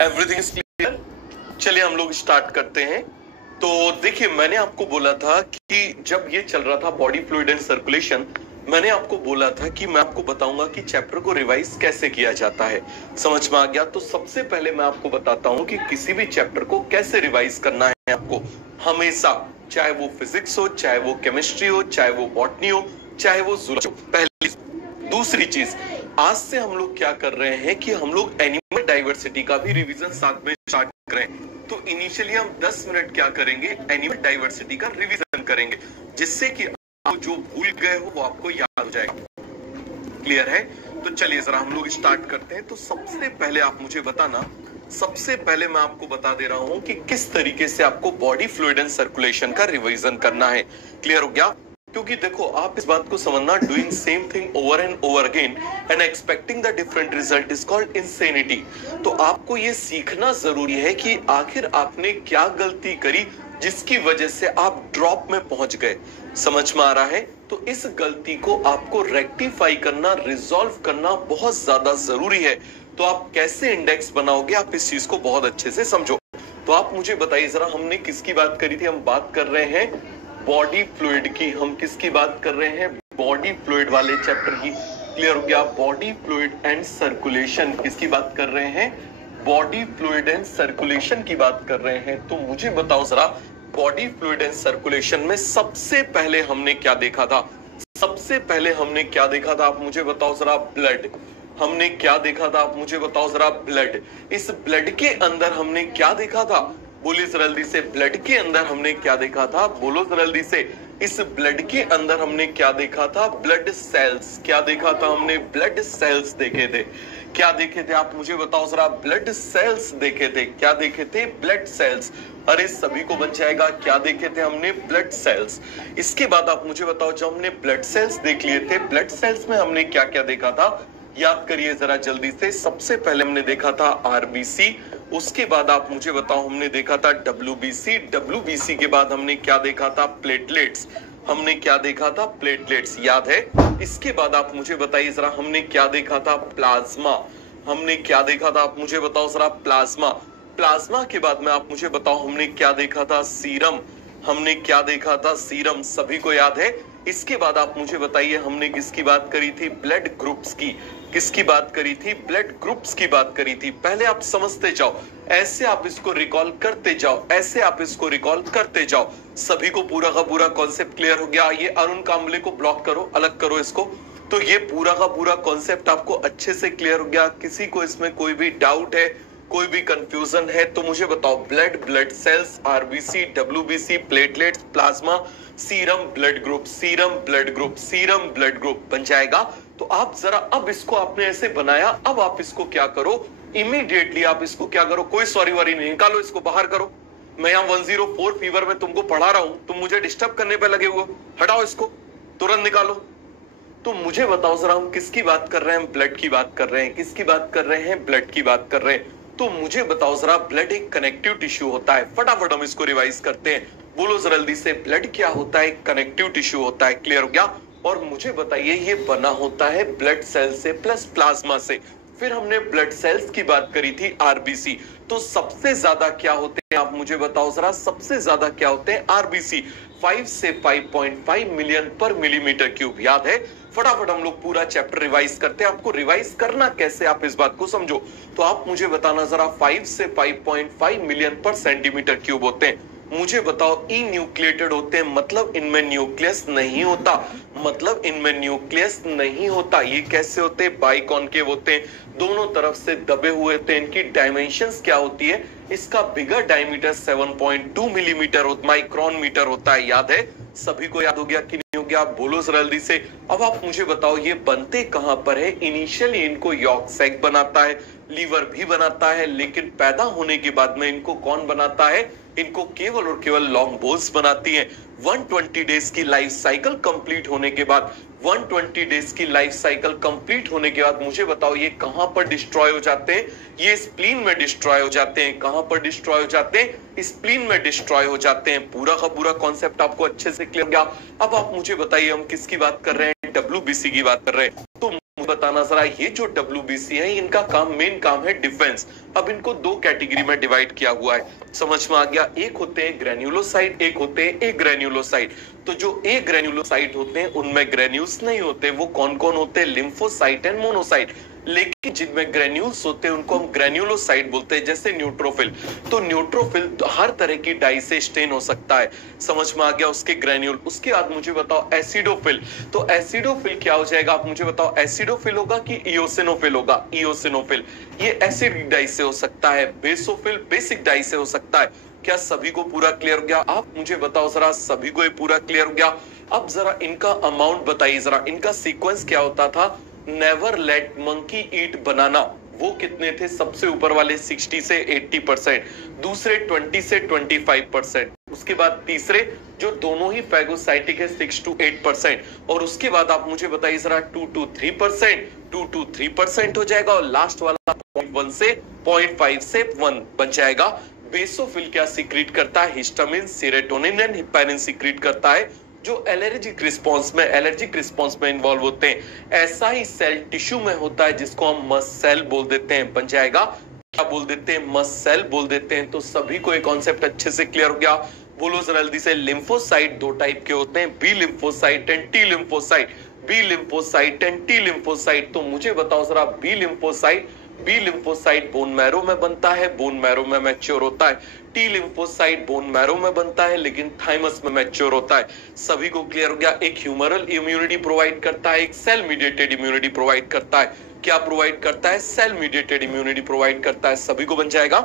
Everything is clear. चलिए हम लोग स्टार्ट करते हैं। तो देखिए, मैंने आपको बोला था कि जब ये चल रहा था बॉडी फ्लूइड एंड सर्कुलेशन, मैंने आपको बोला था कि मैं आपको बताऊंगा कि चैप्टर को रिवाइज कैसे किया जाता है। समझ में आ गया? तो सबसे पहले मैं आपको बताता हूं कि किसी भी चैप्टर को कैसे रिवाइज करना है आपको हमेशा, चाहे वो फिजिक्स हो, चाहे वो केमिस्ट्री हो, चाहे वो बॉटनी हो, चाहे वो जूलॉजी हो। पहली दूसरी चीज, आज से हम लोग क्या कर रहे हैं कि हम लोग एनिमल डाइवर्सिटी का भी रिवीजन साथ में स्टार्ट कर रहे हैं। तो इनिशियली हम 10 मिनट क्या करेंगे, एनिमल डाइवर्सिटी का रिवीजन करेंगे, जिससे कि आप जो भूल गए हो वो आपको याद हो जाएगा। क्लियर है? तो चलिए जरा हम लोग स्टार्ट करते हैं। तो सबसे पहले आप मुझे बताना, सबसे पहले मैं आपको बता दे रहा हूं कि किस तरीके से आपको बॉडी फ्लूइड एंड सर्कुलेशन का रिवीजन करना है। क्लियर हो गया? क्योंकि देखो, आप इस बात को समझना, doing same thing over and over again and expecting the different result is called insanity. तो आपको ये सीखना जरूरी है कि आखिर आपने क्या गलती करी जिसकी वजह से आप ड्रॉप में पहुंच गए। समझ में आ रहा है? तो इस गलती को आपको रेक्टिफाई करना, रिजॉल्व करना बहुत ज्यादा जरूरी है। तो आप कैसे इंडेक्स बनाओगे, आप इस चीज को बहुत अच्छे से समझो। तो आप मुझे बताइए जरा, हमने किसकी बात करी थी? हम बात कर रहे हैं बॉडी फ्लूइड की। हम किसकी बात कर रहे हैं? बॉडी फ्लूइड वाले चैप्टर की। क्लियर हो गया? बॉडी फ्लूइड एंड सर्कुलेशन किसकी बात कर रहे हैं? बॉडी फ्लूइड एंड सर्कुलेशन की बात कर रहे हैं। तो मुझे बताओ जरा, बॉडी फ्लूइड एंड सर्कुलेशन में सबसे पहले हमने क्या देखा था? सबसे पहले हमने क्या देखा था? आप मुझे बताओ जरा। ब्लड। हमने क्या देखा था? आप मुझे बताओ जरा। ब्लड। इस ब्लड के अंदर हमने क्या देखा था? बोलिए जरा जल्दी से। ब्लड के अंदर हमने क्या देखा था? बोलो जरा जल्दी से। इस ब्लड के अंदर हमने क्या देखा था? Blood cells. क्या देखा था हमने? ब्लड सेल्स देखे थे। क्या देखे थे? आप मुझे बताओ जरा। ब्लड सेल्स देखे थे। क्या देखे थे? Blood cells. अरे सभी को बन जाएगा। क्या देखे थे हमने? Blood cells. इसके बाद आप मुझे बताओ, जब हमने ब्लड सेल्स देख लिए थे, ब्लड सेल्स में हमने क्या क्या देखा था? याद करिए जरा जल्दी से। सबसे पहले हमने देखा था आरबीसी। उसके बाद आप मुझे बताओ, हमने देखा था डब्ल्यूबीसी। डब्ल्यूबीसी के बाद हमने क्या देखा था? प्लेटलेट्स। हमने क्या देखा था? प्लेटलेट्स। याद है? इसके बाद आप मुझे बताइए जरा, हमने क्या देखा था? प्लाज्मा। हमने क्या देखा था? आप मुझे बताओ जरा। प्लाज्मा। प्लाज्मा के बाद में आप मुझे बताओ, हमने क्या देखा था? सीरम। हमने क्या देखा था? सीरम। सभी को याद है? इसके बाद आप मुझे बताइए, हमने किसकी बात करी थी? ब्लड ग्रुप्स की। किसकी बात करी थी? ब्लड ग्रुप्स की बात करी थी। पहले आप समझते जाओ, ऐसे आप इसको रिकॉल करते जाओ, ऐसे आप इसको रिकॉल करते जाओ। सभी को पूरा का पूरा कॉन्सेप्ट क्लियर हो गया? ये अरुण कांबले को ब्लॉक करो, अलग करो इसको। तो ये पूरा का पूरा कॉन्सेप्ट आपको अच्छे से क्लियर हो गया? किसी को इसमें कोई भी डाउट है, कोई भी कंफ्यूजन है तो मुझे बताओ। Blood, blood cells, RBC, WBC, platelets, plasma, serum, blood group, serum, blood group, serum, blood group बन जाएगा। तो आप जरा, अब इसको आपने ऐसे बनाया, अब आप इसको क्या करो, इमीडिएटली आप इसको क्या करो, कोई सॉरी वॉरी नहीं, निकालो इसको, बाहर करो। मैं यहाँ 104 फीवर में तुमको पढ़ा रहा हूं, तुम मुझे डिस्टर्ब करने पे लगे हुए, हटाओ इसको, तुरंत निकालो। तो मुझे बताओ जरा, हम किसकी बात कर रहे हैं? ब्लड की बात कर रहे हैं। किसकी बात कर रहे हैं? ब्लड की बात कर रहे हैं। तो मुझे बताओ जरा, ब्लड एक कनेक्टिव टिश्यू होता है। फटाफट हम इसको रिवाइज करते हैं। बोलो जरा जल्दी से। ब्लड क्या होता है? कनेक्टिव टिश्यू होता है। क्लियर हो गया? और मुझे बताइए, ये बना होता है ब्लड सेल से प्लस प्लाज्मा से। फिर हमने ब्लड सेल्स की बात करी थी, आरबीसी। तो सबसे ज्यादा क्या होते हैं? आप मुझे बताओ जरा, सबसे ज्यादा क्या होते हैं? आरबीसी। 5 से 5.5 मिलियन पर मिलीमीटर क्यूब। याद है? फटाफट हम लोग पूरा चैप्टर रिवाइज करते हैं। आपको रिवाइज करना कैसे, आप इस बात को समझो। तो आप मुझे बताना जरा, 5 से 5.5 मिलियन पर सेंटीमीटर क्यूब होते हैं। मुझे बताओ, ई न्यूक्लिएटेड होते हैं, मतलब इनमें न्यूक्लियस नहीं होता। मतलब इनमें न्यूक्लियस नहीं होता। ये कैसे होते हैं? बाइकॉन्केव होते हैं, दोनों तरफ से दबे हुए होते हैं। इनकी डायमेंशंस क्या होती है? इसका बिगर डायमीटर 7.2 मिलीमीटर माइक्रोन मीटर होता है। याद है? सभी को याद हो गया कि नहीं हो गया? बोलो जल्दी से। अब आप मुझे बताओ, ये बनते कहां पर है? इनिशियली इनको यॉर्क सैक बनाता है, लीवर भी बनाता है, लेकिन पैदा होने के बाद में इनको कौन बनाता है? इनको केवल और केवल लॉन्ग बोन्स बनाती हैं। 120 डेज की लाइफ साइकिल कंप्लीट होने के बाद, 120 डेज की लाइफ साइकिल कंप्लीट होने के बाद मुझे बताओ, ये कहां पर डिस्ट्रॉय हो जाते हैं? ये स्प्लीन में डिस्ट्रॉय हो जाते हैं। कहां पर डिस्ट्रॉय हो जाते हैं? स्प्लीन में डिस्ट्रॉय हो जाते हैं। पूरा का पूरा कॉन्सेप्ट आपको अच्छे से क्लियर हो गया? अब आप मुझे बताइए, हम किसकी बात कर रहे हैं? डब्ल्यूबीसी की बात कर रहे हैं। तो बताना जरा, ये जो WBC है इनका मेन काम है डिफेंस। अब इनको दो कैटेगरी में डिवाइड किया हुआ है, समझ में आ गया। एक होते हैं ग्रेन्युलोसाइट, एक होते हैं ए ग्रेन्युलोसाइट। तो जो ए ग्रेन्युलोसाइट होते हैं उनमें ग्रेन्यूल्स नहीं होते। वो कौन कौन होते हैं? Lymphocyte and monocyte. लेकिन जिनमें ग्रेन्यूल्स होते हैं उनको हम ग्रेन्युलोसाइट बोलते हैं, जैसे न्यूट्रोफिल। तो न्यूट्रोफिल तो हर तरह की डाई से स्टेन हो सकता है, समझ में आ गया, उसके ग्रेन्यूल। उसके बाद मुझे बताओ एसिडोफिल। तो एसिडोफिल क्या हो जाएगा आप मुझे बताओ? एसिडोफिल होगा कि इओसिनोफिल होगा? इओसिनोफिल। ये एसिडिक डाई से हो सकता है। बेसोफिल बेसिक डाई से हो सकता है। क्या सभी को पूरा क्लियर हो गया? आप मुझे बताओ जरा, सभी को ये पूरा क्लियर हो गया? अब जरा इनका अमाउंट बताइए जरा, इनका सीक्वेंस क्या होता था? नेवर लेट मंकी ईट बनाना। वो कितने थे? सबसे ऊपर वाले 60 से 80%, दूसरे 20 से 25%, उसके बाद तीसरे जो दोनों ही फैगोसाइटिक है 6 to 8%, और उसके बाद आप मुझे बताइए जरा 2 to 3%, 2 to 3% हो जाएगा, और लास्ट वाला 0.1 से 0.5 से 1 बन जाएगा। बेसोफिल क्या सीक्रेट करता है? Histamine, serotonin and heparin secret करता है, जो एलर्जिक रिस्पॉन्स में इन्वॉल्व होते हैं। ऐसा ही सेल टिश्यू में होता है जिसको हम मस्ट सेल बोल देते हैं। बन जाएगा, क्या बोल देते हैं? मस्ट सेल बोल देते हैं। तो सभी को एक कॉन्सेप्ट अच्छे से क्लियर हो गया? बोलो जरा जल्दी से। लिम्फोसाइट दो टाइप के होते हैं, B lymphocyte and T lymphocyte. B lymphocyte and T lymphocyte. तो मुझे बताओ जरा, बी लिम्फोसाइट बोन मैरो में बनता है, बोन मैरो में मैच्योर होता है। टी लिम्फोसाइट बोन मैरो में बनता है लेकिन थाइमस में मैच्योर होता है। सभी को क्लियर हो गया? एक ह्यूमरल इम्यूनिटी प्रोवाइड करता है, एक सेल मीडिएटेड इम्यूनिटी प्रोवाइड करता है। क्या प्रोवाइड करता है? सेल मीडिएटेड इम्यूनिटी प्रोवाइड करता है। सभी को बन जाएगा?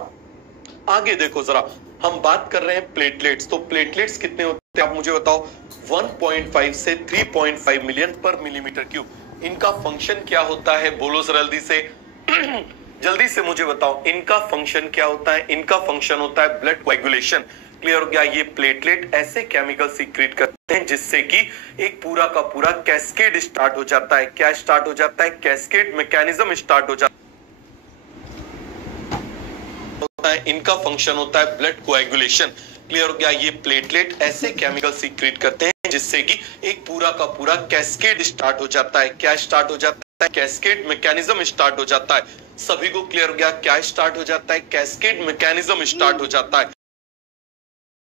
आगे देखो जरा, हम बात कर रहे हैं प्लेटलेट्स। तो प्लेटलेट्स कितने होते हैं आप मुझे बताओ? 1.5 से 3.5 मिलियन पर मिलीमीटर क्यूब। इनका फंक्शन क्या होता है? बोलो जरा जल्दी से जल्दी से मुझे बताओ, इनका फंक्शन क्या होता है? इनका फंक्शन होता है ब्लड कोएगुलेशन। क्लियर हो गया? ये प्लेटलेट ऐसे केमिकल सीक्रेट करते हैं जिससे कि एक पूरा का पूरा कैस्केड स्टार्ट हो जाता है। क्या स्टार्ट हो जाता है? कैस्केड मैकेनिज्म स्टार्ट हो जाता है। इनका फंक्शन होता है ब्लड कोएगुलेशन। क्लियर हो गया? ये प्लेटलेट ऐसे केमिकल सीक्रेट करते हैं जिससे कि एक पूरा का पूरा कैस्केड स्टार्ट हो जाता है। क्या स्टार्ट हो जाता है? कैस्केड मैकेनिज्म स्टार्ट हो जाता है। सभी को क्लियर हो गया? क्या स्टार्ट हो जाता है? कैस्केड मैकेनिज्म स्टार्ट हो जाता है।